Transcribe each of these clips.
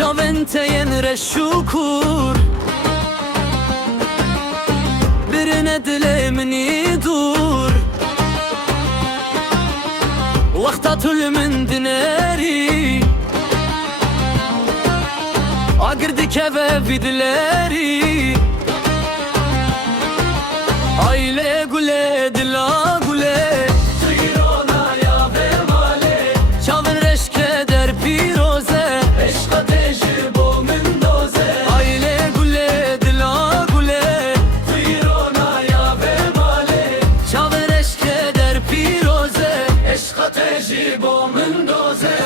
Çaventeyên reşukur birine dilê minî dur Wexta tu min dinerî Agir dikeve vî dilerî Aylê gulê dila gulê Tîrona ya ve malê Çavên reşke der pîroze Eşqa tê ji bo min doze Aylê gulê dila gulê Tîrona ya ve malê Çavên reşke der pîroze Eşqa tê ji bo min doze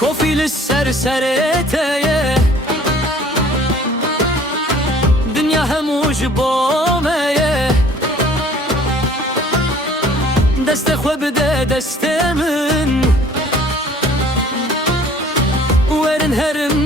Kofîli serserêteye Dünya hemû ji bo me ye Destê xwe bide destê min Werin herim